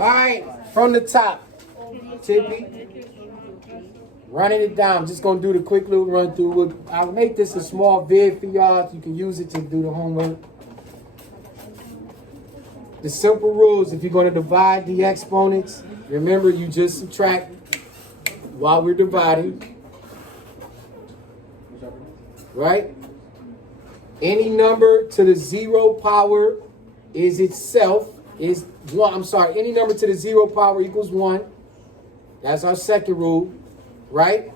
right, from the top. Tippy. Running it down. Just going to do the quick little run through. I'll make this a small vid for y'all. You can use it to do the homework. The simple rules, if you're going to divide the exponents, remember you just subtract while we're dividing. Right? Any number to the 0 power is itself, is 1. I'm sorry, any number to the 0 power equals 1. That's our second rule. Right?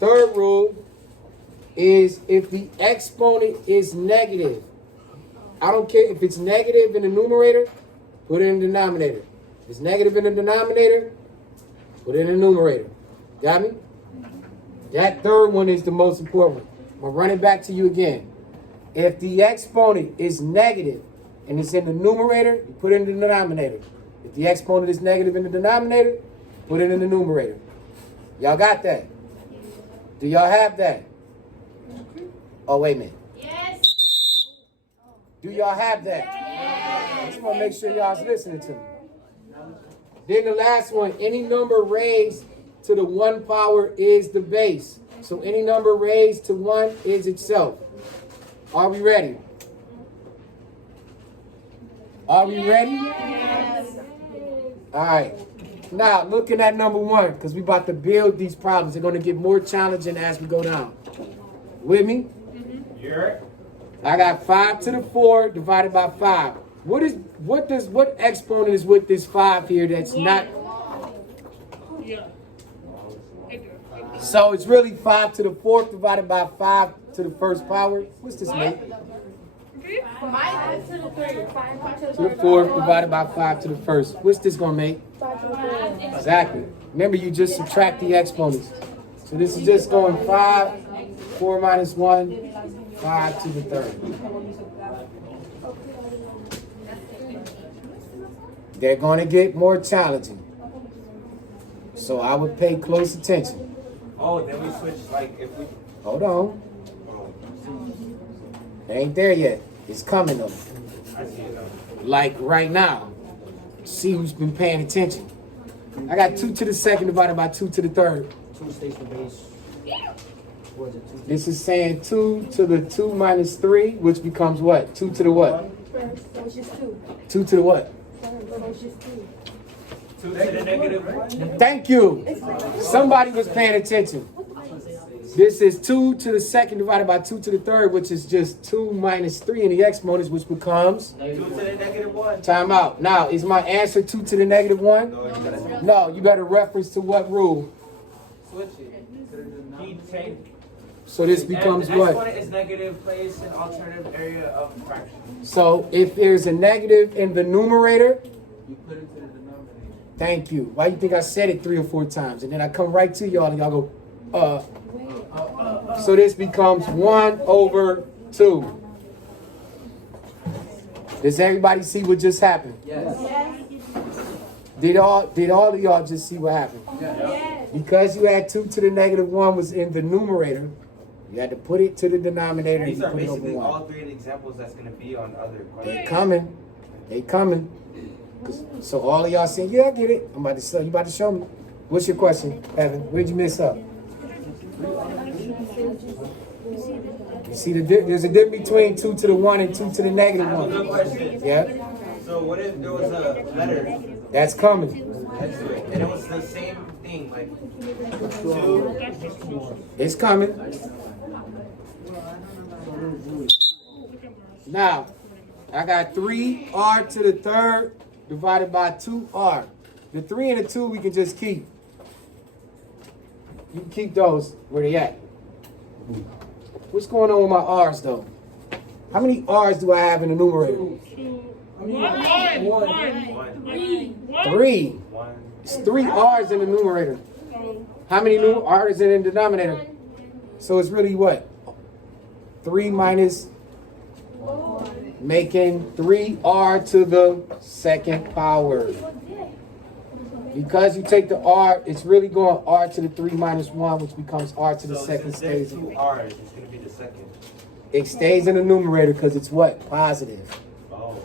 Third rule is if the exponent is negative. I don't care if it's negative in the numerator, put it in the denominator. If it's negative in the denominator, put it in the numerator. Got me? That third one is the most important one. I'm going to run it back to you again. If the exponent is negative and it's in the numerator, you put it in the denominator. If the exponent is negative in the denominator, put it in the numerator. Y'all got that? Do y'all have that? Oh, wait a minute. Yes. Do y'all have that? Yes. I just want to make sure y'all's listening to me. Then the last one, any number raised to the 1 power is the base. So any number raised to 1 is itself. Are we ready? Are we ready? Yes. All right. Now, looking at number 1, because we're about to build these problems. They're going to get more challenging as we go down. With me? Yeah. I got 5 to the 4 divided by 5. What exponent is with this 5 here that's not? So it's really 5 to the 4th divided by 5 to the 1st power. What's this make? 5 to the 3. 5 To the 4th divided by 5 to the 1st. What's this going to make? 5 to the 4. Exactly. Remember, you just subtract the exponents. So this is just going 5, 4 minus 1, 5 to the 3rd. They're going to get more challenging. So I would pay close attention. Oh, then we switch, like, if we... Hold on. It ain't there yet. It's coming though. I see it now. Like right now. See who's been paying attention. I got 2 to the 2nd divided by 2 to the 3rd. 2 stays the base. What is it? 2? This is saying 2 to the 2 minus 3, which becomes what? 2 to the what? First, that was just 2. 2 to the what? That was just 2. 2 to the negative 1. Thank you. Somebody was paying attention. This is 2 to the 2nd divided by 2 to the 3rd, which is just 2 minus 3 in the exponents, which becomes 2 to the negative 1. time out. Now, is my answer 2 to the negative 1? No, you gotta No, you better reference to what rule? switch it. Keep change. So this becomes what? Exponent is negative, place an alternative area of fraction. So if there's a negative in the numerator, You put it to the denominator. thank you. Why you think I said it 3 or 4 times? And then I come right to y'all and y'all go, So this becomes 1 over 2. Does everybody see what just happened? Yes. Did all of y'all just see what happened? Yes. Because you had 2 to the negative 1 was in the numerator, you had to put it to the denominator and These you are put it over basically 1. all 3 of the examples that's going to be on other questions. They coming. They coming. So all of y'all saying, yeah, I get it. You about to show me. What's your question, Evan? Where'd you mess up? You see there's a difference between 2 to the 1 and 2 to the I negative have a good 1. question. Yeah, So what if there was a letter that's coming. next to it, and it was the same thing, like 2? It's coming. Now, I got 3r to the 3rd divided by 2r. The 3 and the 2 we can just keep. You can keep those where they at. What's going on with my r's though? How many r's do I have in the numerator? 3. 1. It's 3 r's in the numerator. How many r's in the denominator? So it's really what? 3 minus, making 3r to the 2nd power. Because you take the r, it's really going r to the 3 minus 1, which becomes r to the So 2nd since there's stays. 2 R's, it's going to be the 2nd. It stays in the numerator because it's what? Positive. Oh.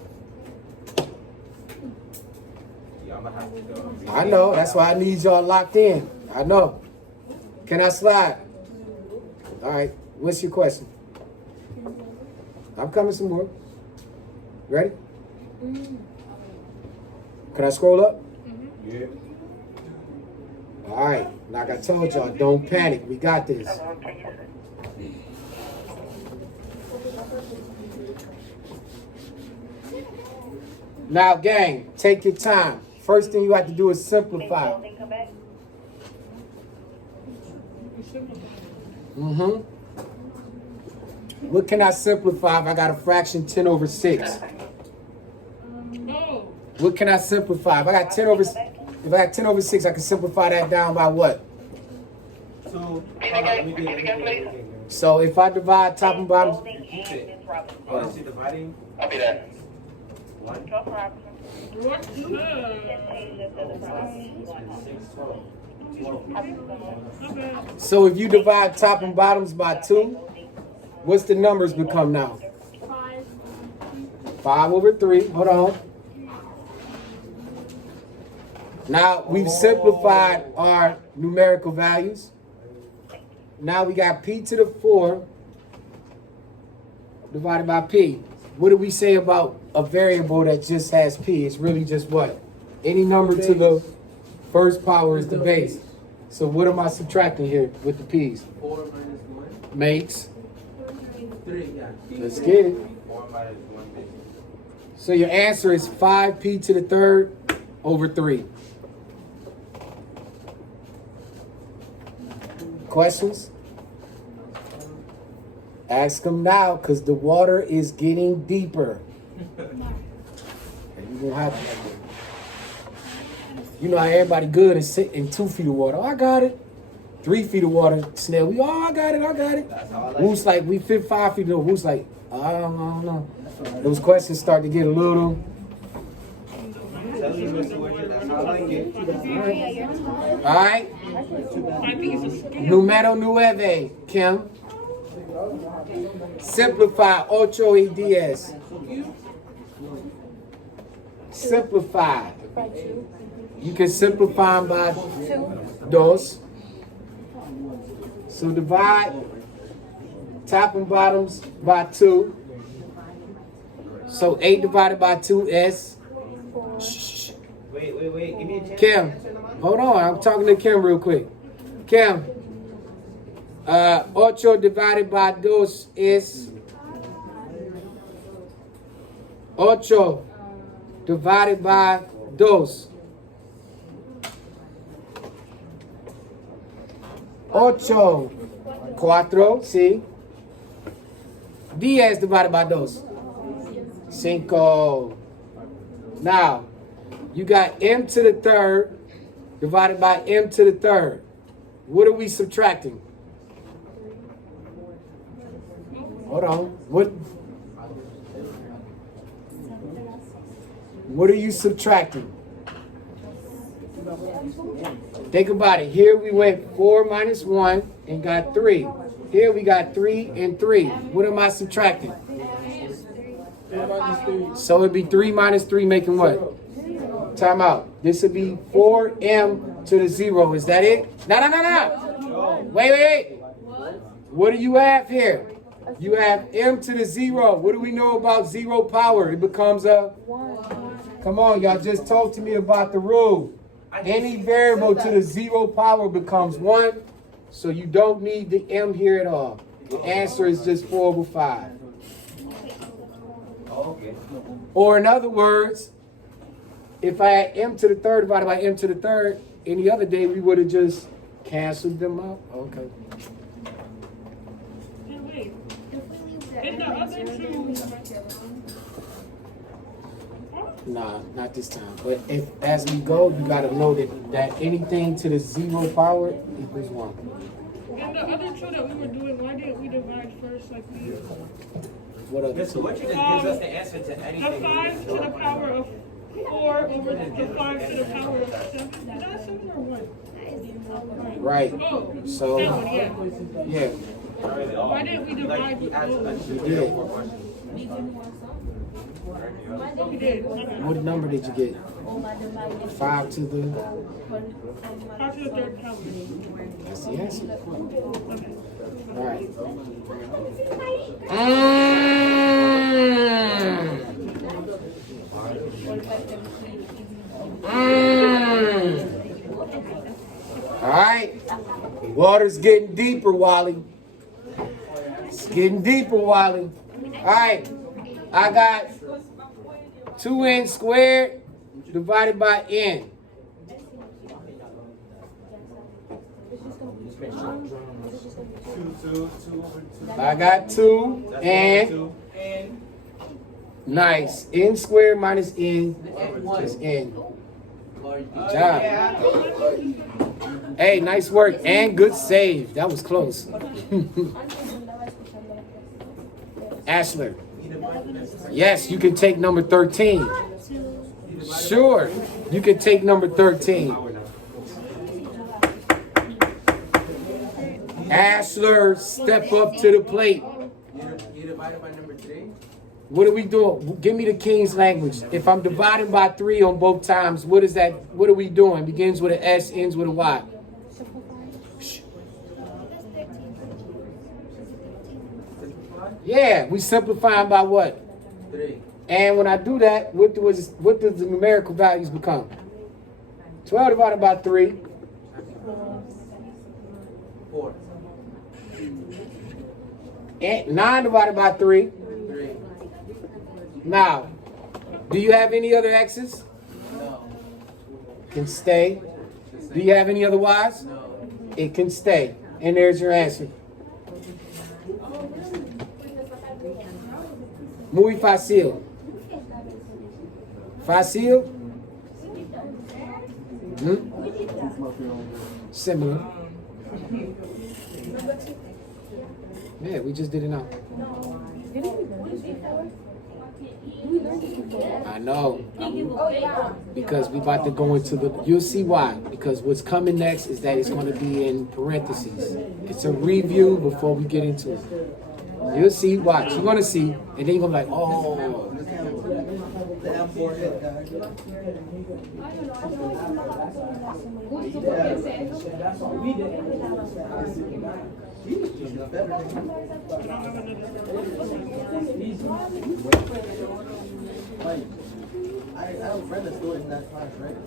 I'm gonna have to go. I know. That's why I need y'all locked in. I know. Can I slide? All right. What's your question? I'm coming some more. Ready? Can I scroll up? Yeah. All right. Like I told y'all, don't panic. We got this. Now, gang, take your time. First thing you have to do is simplify. What can I simplify if I got a fraction 10 over 6? What can I simplify? If I got 10 over 6, I can simplify that down by what? So, So if I divide top and bottom, keep it. Oh, is she dividing? I'll be there. One. 6, 12. so if you divide top and bottoms by 2, what's the numbers become now? 5 over 3. Hold on. Now we've simplified our numerical values. Now we got p to the 4 divided by p. What do we say about a variable that just has p? It's really just what? Any number to the first power is the base. So what am I subtracting here with the p's? 4 minus 1. Makes. 3, yeah. Let's get it. 4 minus 1 base. So your answer is 5p to the 3rd over 3. Questions? Ask them now, because the water is getting deeper. And you gonna have to. You know how everybody good and sit in 2 feet of water. Oh, I got it. 3 feet of water, Snell. We I got it. That's how I like Who's like we fit 5 feet of who's like, I don't know. Those questions start to get a little. Tell me, Mr. Witcher, that's how I like it. All right. Numero nueve, Kim. Simplify 8 y 10. Simplify. You can simplify them by 2. So divide top and bottoms by 2. So 8 divided by 2 is. Shh. Wait. Give me a chance. Kim, hold on. I'm talking to Kim real quick. Kim, 8 divided by 2 is 8 divided by 2. 8, 4, sí. 10 divided by 2. 5. Now, you got m to the 3rd divided by m to the 3rd. What are we subtracting? Hold on. What are you subtracting? Think about it. Here we went 4 minus 1 and got 3. Here we got 3 and 3. What am I subtracting? So it'd be 3 minus 3 making what? Time out. This would be 4m to the 0. Is that it? No. Wait. What do you have here? You have m to the 0. What do we know about 0 power? It becomes a 1. Come on, y'all just talk to me about the rule. Any variable to the 0 power becomes 1. So you don't need the m here at all. The answer is just 4 over 5. Okay. Or in other words, if I had m to the 3rd divided by m to the 3rd, any other day we would have just canceled them out. Okay. Nah, not this time. But if as we go, you gotta know that anything to the 0 power equals 1. And the other two that we were doing, why didn't we divide first like we did? What other Mr. two? Witcher just gives us the answer to A anything. 5 to the power of 4 over the 5 to the power of 7. Is that 7 or 1? Right. Oh, So, that one, yeah. yeah. Why didn't we divide with those? We did. You did. Okay. What number did you get? 5 to the. How to the third power? That's the answer. Okay. All right. All right. Water's getting deeper, Wally. It's getting deeper, Wally. All right. I got 2n squared divided by n. I got 2 and nice. N squared minus n is n. Good job. Hey, nice work and good save. That was close. Ashler. Yes, you can take number 13. Sure, you can take number 13. Ashler, step up to the plate. You divided by number 3? What are we doing? Give me the King's language. If I'm dividing by 3 on both times, what is that? What are we doing? Begins with an S, ends with a Y. Shh. Yeah, we simplifying by what? 3. And when I do that, what does the numerical values become? 12 divided by 3. 4. And 9 divided by 3. 3. Now, do you have any other X's? No. Can stay. Do you have any other Y's? No. It can stay. And there's your answer. Muy fácil. Fácil? Similar. Yeah, we just did it now. I know. Because we about to go into the, you'll see why. Because what's coming next is that it's going to be in parentheses. It's a review before we get into it. You'll see, watch. You're going to see, and then you're going to be like, oh. I read the story in that class, right?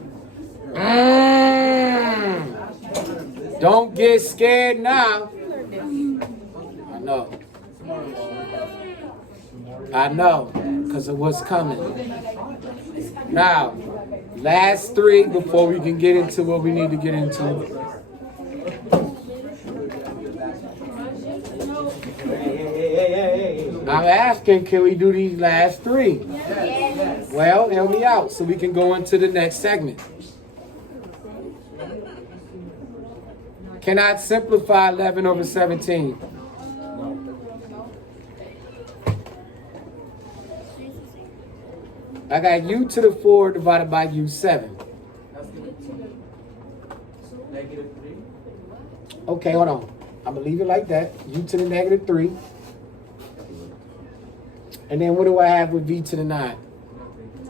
Don't get scared now. I know. I know, because of what's coming. Now, last 3 before we can get into what we need to get into. I'm asking, can we do these last 3? Well, help me out so we can go into the next segment. Can I simplify 11 over 17? I got u to the 4 divided by u7. Negative 3. Okay, hold on. I'm going to leave it like that. U to the negative 3. And then what do I have with v to the 9?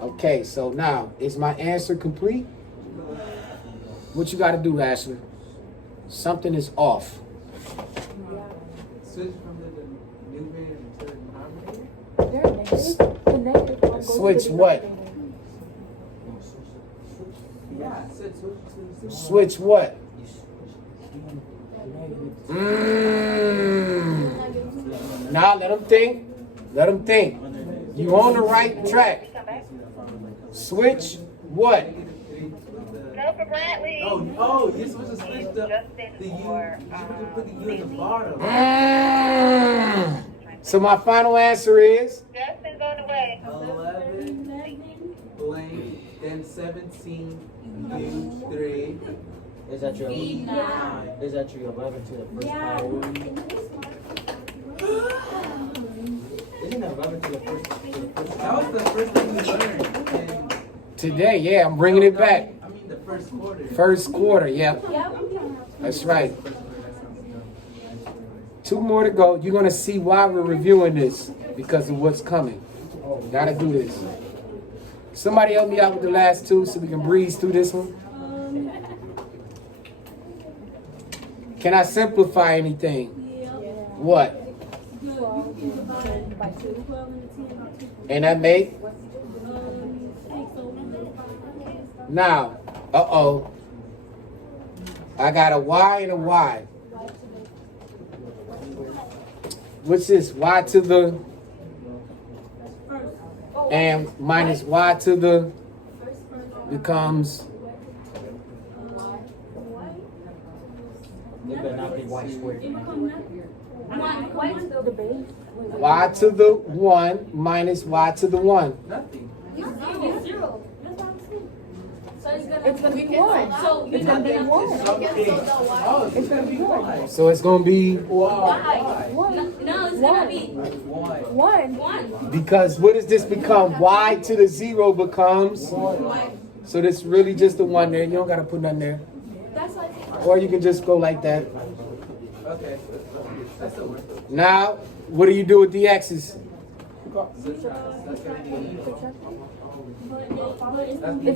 Okay, so now, is my answer complete? What you got to do, Ashley? Something is off. Switch from the numerator to the denominator? Switch what? Yeah, switch to the Switch what? Now let them think. Let them think. You on the right track. Switch what? No, for Bradley. Oh, you're supposed to switch the U. You're supposed to put the U at the bottom. So my final answer is? Justin's on the way. 11 blank, then 17 U3. Is that your 9? Is that your 11 to the first power? Isn't that 11 to the first That was the first thing we learned. And Today, yeah, I'm bringing it back. I mean the first quarter. First quarter, yep. That's right. 2 more to go. You're going to see why we're reviewing this, because of what's coming. Gotta do this. Somebody help me out with the last two so we can breeze through this one. Can I simplify anything? What? And that make? Now, I got a Y and a Y. What's this? Y to the and minus Y to the becomes It better not be Y squared. Y to the 1 minus Y to the 1. It's gonna be one. So it's gonna be one. It's gonna be one. So it's going to be, No, it's gonna be one. because what does this become? Y to the 0 becomes, so this really just the 1 there. You don't got to put nothing there. Or you can just go like that. Okay. That's the one. Now, what do you do with the x's? It's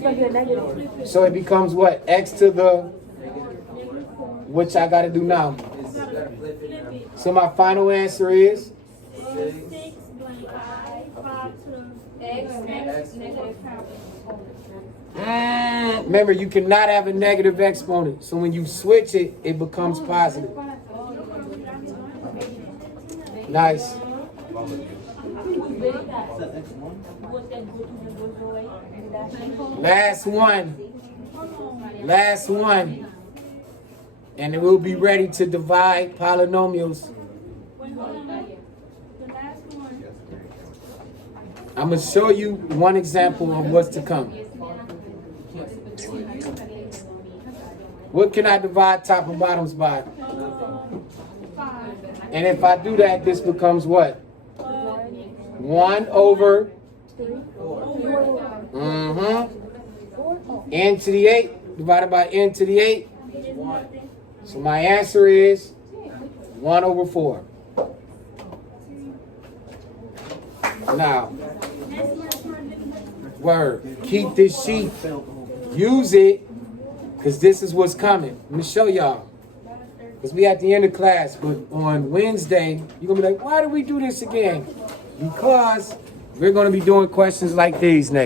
gonna be a negative. So it becomes what? X to the, which I got to do now. So my final answer is, remember, you cannot have a negative exponent. So when you switch it, it becomes positive. Nice. Last one. Last one. And it will be ready to divide polynomials. I'm going to show you one example of what's to come. What can I divide top and bottoms by? And if I do that, this becomes what? 1 over n to the 8 divided by n to the 8. So my answer is 1 over 4. Now, word. Keep this sheet. Use it, because this is what's coming. Let me show y'all. Because we at the end of class, but on Wednesday, you're going to be like, why do we do this again? Because we're going to be doing questions like these next.